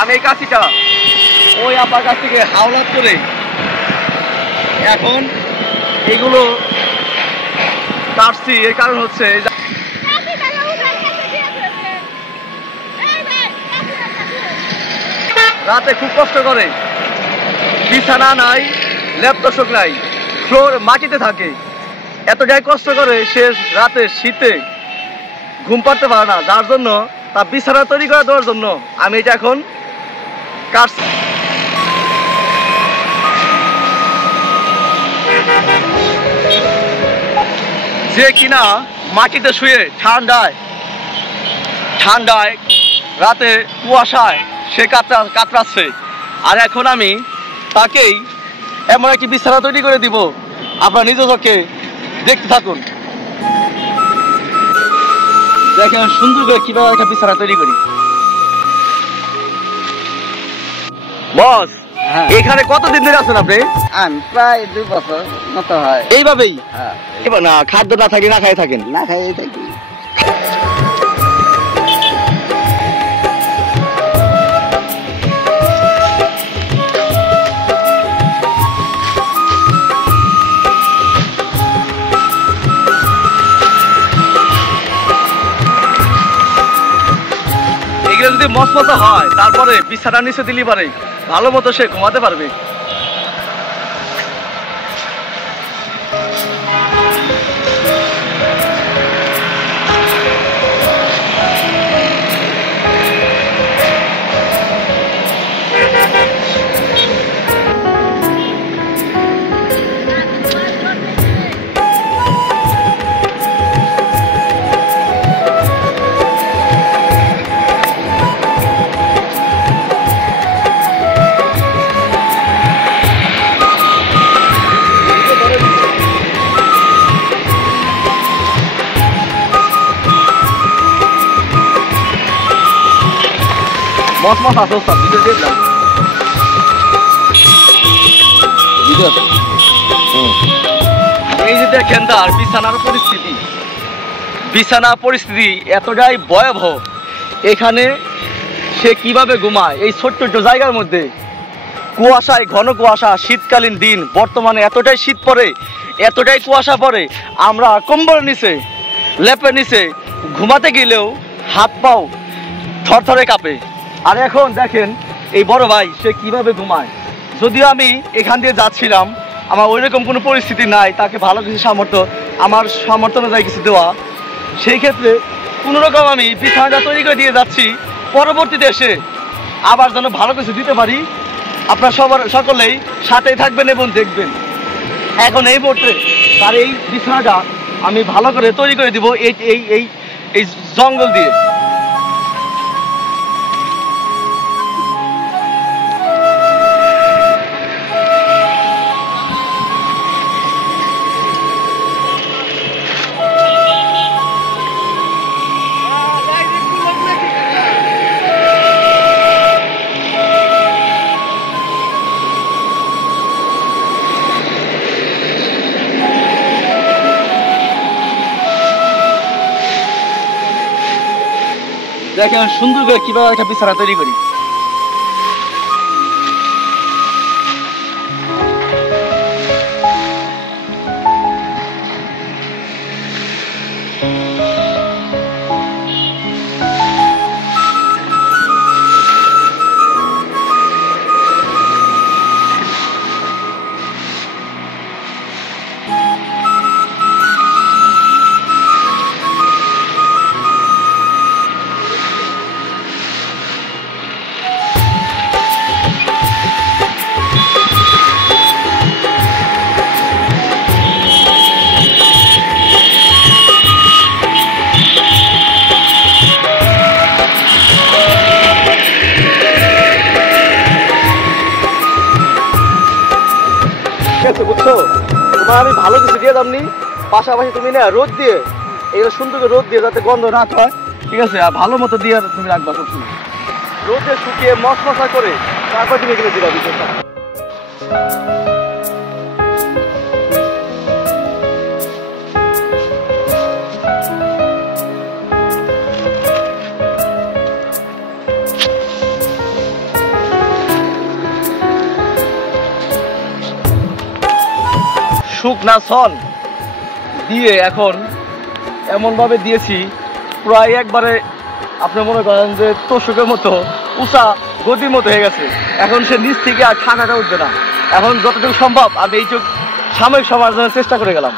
আমি এই কাছিটা ওই আপার কাছ থেকে হাওলাত করে এখন এইগুলো কাটছি। এর কারণ হচ্ছে রাতে খুব কষ্ট করে, বিছানা নাই, ল্যাপ তোষক নাই, ফ্লোর মাটিতে থাকে, এতটাই কষ্ট করে সে রাতে শীতে ঘুম পাড়তে পারে না, যার জন্য তার বিছানা তৈরি করে দেওয়ার জন্য আমি এটা এখন কাটছি। যে কিনা মাটিতে শুয়ে ঠান্ডায় রাতে কুয়াশায় সে কাতরাচ্ছে, আর এখন আমি তাকেই এমন একটি বিছানা তৈরি করে দিব। আপনারা নিজ চোখে দেখতে থাকুন, দেখেন সুন্দর করে কিভাবে একটা বিছানা তৈরি করি। বস, এখানে কতদিন ধরে আছেন আপনি? আমি প্রায় 2 বছর মতো হয়। এইভাবেই? না খাদ্য না থাকি, না খাই থাকেন? না খাই থাকি। এগুলো যদি মচমচা হয় তারপরে বিছানার নিচে দিলি পারে ভালো মতো সে ঘুমাতে পারবে। মচমচ আছে ওস্তাদ, ভিডিও দিয়ে দিলাম। এই যে দেখেন তার বিছানা পরিস্থিতি এতটাই ভয়াবহ। এখানে সে কিভাবে ঘুমায় এই ছোট্ট জায়গার মধ্যে, কুয়াশায়, ঘন কুয়াশা, শীতকালীন দিন। বর্তমানে এতটাই শীত পড়ে, এতটাই কুয়াশা পড়ে, আমরা কম্বলের নিচে, লেপের নিচে ঘুমাতে গেলেও হাত পাও থরথরে কাঁপে। আর এখন দেখেন এই বড় ভাই সে কিভাবে ঘুমায়। যদিও আমি এখান দিয়ে যাচ্ছিলাম, আমার ওইরকম কোনো পরিস্থিতি নাই তাকে ভালো কিছু আমার সামর্থ্য অনুযায়ী কিছু দেওয়া, সেই ক্ষেত্রে কোনোরকম আমি বিছানাটা তৈরি করে দিয়ে যাচ্ছি, পরবর্তীতে এসে আবার যেন ভালো কিছু দিতে পারি। আপনারা সকলেই সাথেই থাকবেন এবং দেখবেন। এখন এই মুহূর্তে তার এই বিছানাটা আমি ভালো করে তৈরি করে দিব এই জঙ্গল দিয়ে। দেখেন সুন্দর করে কিভাবে একটা বিছানা তৈরি করি। বুঝছো, তোমার আমি ভালো কিছু দিয়ে দামনি, পাশাপাশি তুমি না রোদ দিয়ে, এগুলো সুন্দর করে রোদ দিয়ে যাতে গন্ধ না হয়, ঠিক আছে? আর ভালো মতো দিয়ে তুমি রাখবা সবসময়, রোদে শুকিয়ে মশমশা করে তারপর তুমি এগুলো দিবা বিষয়টা। শুকনা ছন দিয়ে এখন এমনভাবে দিয়েছি প্রায় একবারে আপনি মনে করেন যে তোষকের মতো উঁচা গতির মতো হয়ে গেছে। এখন সে নিচ থেকে আর ঠান্ডাটা উঠবে না। এখন যতটুকু সম্ভব আমি এইটুক সাময়িক সময়ের জন্য চেষ্টা করে গেলাম।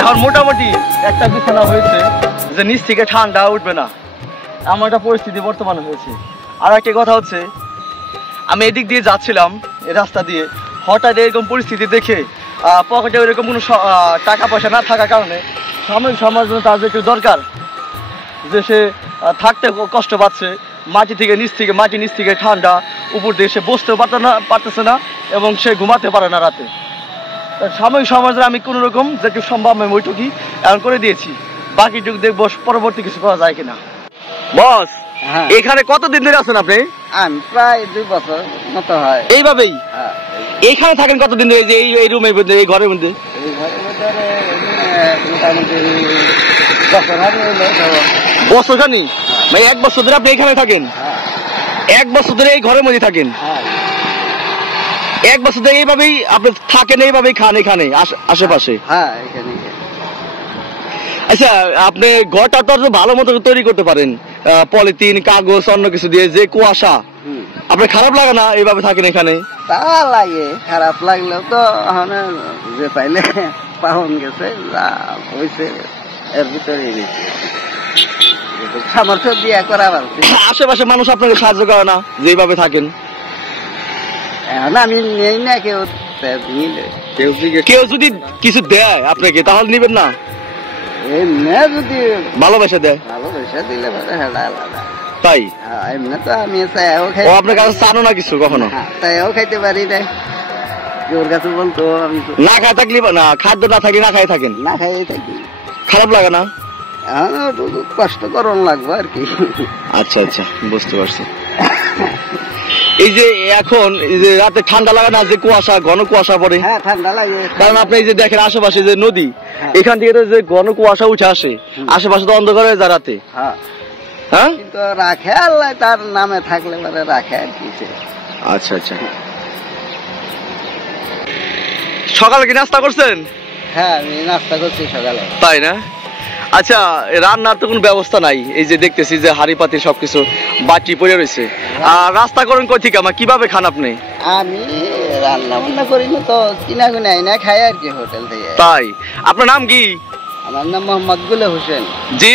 এখন মোটামুটি একটা বিছানা হয়েছে যে নিচ থেকে ঠান্ডা উঠবে না, এমন একটা পরিস্থিতি বর্তমানে হয়েছে। আর একটা কথা হচ্ছে, আমি এদিক দিয়ে যাচ্ছিলাম এই রাস্তা দিয়ে, হঠাৎ এরকম পরিস্থিতি দেখে পকেটে ওইরকম কোনো টাকা পয়সা না থাকার কারণে সাময়িক সময়ের জন্য তার যে একটু দরকার, যে সে থাকতে কষ্ট পাচ্ছে, মাটি নিচ থেকে ঠান্ডা উপর দিয়ে সে বসতেও পারতেছে না এবং সে ঘুমাতে পারে না রাতে। সাময়িক সমাজে আমি কোনো রকম যেটুকু সম্ভব আমি ওইটুকুই এখন করে দিয়েছি, বাকিটুকু দেখবো পরবর্তী কিছু করা যায় কিনা। বস, এখানে কতদিন ধরে আছেন আপনি? আমি প্রায় 2 বছর মতো হয়। এইভাবেই এইখানে থাকেন কতদিন ধরে? যে এই রুমের মধ্যে, এই ঘরের মধ্যে? এই ঘরের ভিতরে মোটামুটি বছরখানি, মানে 1 বছর ধরে আপনি এখানে থাকেন? 1 বছর ধরে এই ঘরের মধ্যে থাকেন? 1 বছর ধরে এইভাবেই আপনি থাকেন, এইভাবেই খান এখানে আশেপাশে? হ্যাঁ, এখানে। আচ্ছা, আপনি ঘরটা তো ভালো মতো তৈরি করতে পারেন, পলিথিন, কাগজ, অন্য কিছু দিয়ে, যে কুয়াশা, আপনার খারাপ লাগে না এইভাবে থাকেন এখানে? তা লাগে, খারাপ লাগলেও তো যে পাইলে পাহন গেছে, যা হয়েছে এর ভিতরে সামর্থ্য দিয়ে করা পারছি। আশেপাশে মানুষ আপনাকে সাহায্য করে না যেভাবে থাকেন? এখন আমি নেই না, কেউ যদি কিছু দেয় আপনাকে তাহলে নিবেন না? এমনি যদি ভালোবাসা দেয়, ভালোবাসা দিলে হেডা আলাদা। তাই? এমনি তো আমি চাইও খাই। ও আপনার কাছে চানো না কিছু কখনো? চাইও খাইতে পারি না, ওর কাছে বলতো আমি না খাই থাকলে না, খাদ্য না থাকলে না খাই থাকেন? না খাই থাকি। খারাপ লাগে না? কষ্ট করন লাগবে আর কি। আচ্ছা আচ্ছা, বুঝতে পারছি। এই যে এখন এই যে রাতে ঠান্ডা লাগে না, যে কুয়াশা, ঘন কুয়াশা পড়ে? হ্যাঁ, ঠান্ডা লাগে। কারণ আপনি এই যে দেখেন আশেপাশে যে নদী, এখান থেকে তো যে ঘন কুয়াশা উঠে আসে, আশেপাশে তো অন্ধকার হয়ে যায় রাতে। হ্যাঁ, কিন্তু রাখে আল্লাহ, তার নামে থাকলে পরে রাখে আর কি। আচ্ছা আচ্ছা। সকালে কি নাস্তা করছেন? হ্যাঁ, আমি নাস্তা করছি সকালে। তাই না? আচ্ছা, রান্নার তো কোনো ব্যবস্থা নাই, এই যে দেখতেছি যে হাড়ি পাতি সবকিছু বাটি পড়ে রয়েছে। আর রাস্তা করেন কই থেকে, আমার কিভাবে খান আপনি? আমি রান্না বান্না করি না তো, কিনা কিনে আইনা খাই আর কি হোটেল থেকে। তাই? আপনার নাম কি? আমার নাম মোহাম্মদ গুলে হোসেন। জি,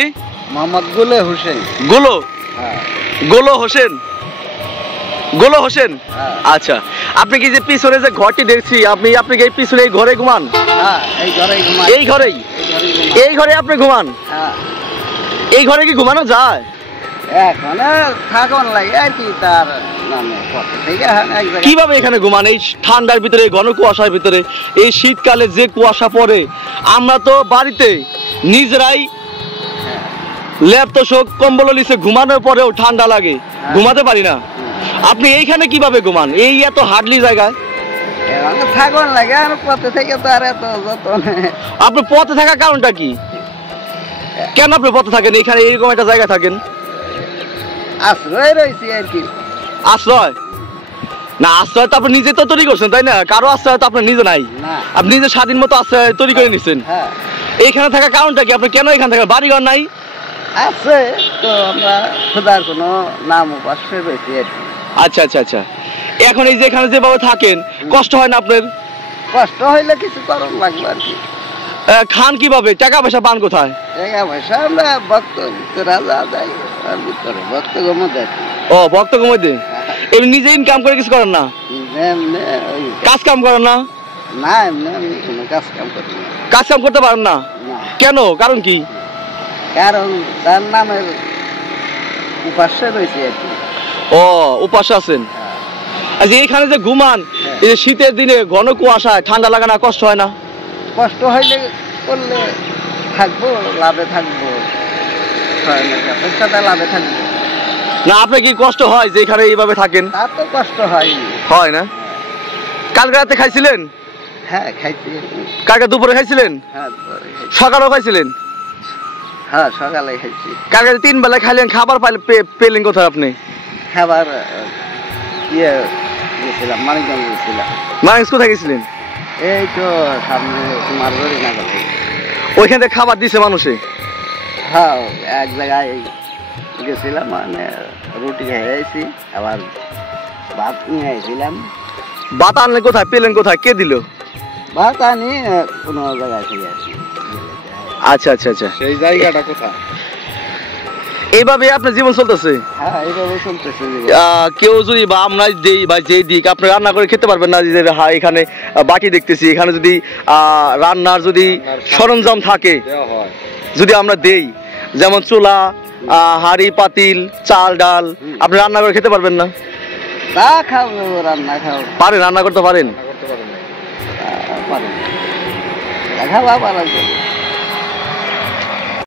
মোহাম্মদ গুলে হোসেন। গোলো? হ্যাঁ, গোলো হোসেন। গোলো হোসেন, হ্যাঁ। আচ্ছা। আপনি কি যে পিছনে যে ঘরটি দেখছি, আপনি এই পিছনে এই ঘরে ঘুমান? হ্যাঁ, এই ঘরেই ঘুমান। এই ঘরেই? এই ঘরে আপনি ঘুমান? হ্যাঁ। এই ঘরে কি ঘুমানো যায়? এখন থাকুন লাগে আর কি, তার নামে কিভাবে এখানে ঘুমান এই ঠান্ডার ভিতরে, ঘন কুয়াশার ভিতরে? এই শীতকালে যে কুয়াশা পড়ে, আমরা তো বাড়িতে নিজেরাই ল্যাপ তোষক কম্বল নিচে ঘুমানোর পরেও ঠান্ডা লাগে, ঘুমাতে পারি না। আপনি এইখানে কিভাবে ঘুমান এই এত হার্ডলি জায়গায়? থাকুন লাগে, আর পথে থেকে তো আর এত যত্ন। আপনি পথে থাকার কারণটা কি? কেন আপনি পথে থাকেন, এখানে এরকম একটা জায়গায় থাকেন? আশ্রয় রয়েছি আর কি। আশ্রয় না, আশ্রয় তো আপনি নিজে তো তৈরি করছেন, তাই না? কারো আশ্রয় তো আপনার নিজে নাই, আপনি নিজে স্বাধীন মতো আশ্রয় তৈরি করে নিচ্ছেন। এইখানে থাকার কারণটা কি? আপনি কেন এখানে থাকেন? বাড়িঘর নাই? আছে তো, আমরা খোদার কোনো নাম উপাস্য রয়েছি আর কি। আচ্ছা আচ্ছা আচ্ছা। এখন এই যে এখানে যেভাবে থাকেন, কষ্ট হয় না আপনার? কষ্ট হইলে কিছু করণ লাগবে আর কি। খান কিভাবে? টাকা পয়সা পান কোথায়? টাকা পয়সা আমরা ভক্ত রাজা যাই আর ভিতরে ভক্ত গমদে। ও, ভক্ত গমদে। এমনি নিজে ইনকাম করে কিছু করেন না? কাজ কাম করেন না? না, এমনি কোনো কাজ কাম করি না। কাজ কাম করতে পারেন না? কেন? কারণ কি? কারণ তার নামে উপাসে রয়েছে আর কি। ও উপাসে আছেন। হ্যাঁ। আচ্ছা এইখানে যে ঘুমান, এই যে শীতের দিনে ঘন কুয়াশায় ঠান্ডা লাগে না, কষ্ট হয় না? কষ্ট হইলে করলে থাকবো, লাভে থাকবো, হয় না অপেক্ষাটা লাভে থাকবো। না আপনার কি কষ্ট হয় যে এখানে এইভাবে থাকেন? তার তো কষ্ট হয়। হয় না? কালকে রাতে খাইছিলেন? হ্যাঁ খাইছি। কালকে দুপুরে খাইছিলেন? হ্যাঁ দুপুরে খাইছি। সকালেও খাইছিলেন? হ্যাঁ সকালে খাইছি। কালকে 3 বেলা খাইলেন, খাবার পেলেন কোথায় আপনি? খাবার গেছিলাম মানিকগঞ্জ গেছিলাম। মাইন্স কোথায় গেছিলেন? এই তো সামনে মারবাড়ি না কথা। ওইখান থেকে খাবার দিছে মানুষে? হ্যাঁ এক জায়গায় গেছিলাম, মানে রুটি খাইছি, আবার ভাত নিয়ে আইছিলাম। ভাত আনলে কোথায়, পেলেন কোথায়, কে দিল? ভাত আনি কোনো জায়গায় থেকে আসি। আচ্ছা আচ্ছা আচ্ছা, সেই জায়গাটা কোথায়? এইভাবে আপনার জীবন চলতেছে? হ্যাঁ এইভাবে চলতেছে। কেউ যদি বা আমরা দেই বা যেই দিক, আপনি রান্না করে খেতে পারবেন না? যে হ্যাঁ এখানে বাটি দেখতেছি, এখানে যদি রান্নার যদি সরঞ্জাম থাকে, যদি আমরা দেই, যেমন চুলা, হাঁড়ি পাতিল, চাল ডাল, আপনি রান্না করে খেতে পারবেন না? তা খাও, রান্না খাও। পারেন, রান্না করতে পারেন? পারেন। খাওয়া পারা যায়।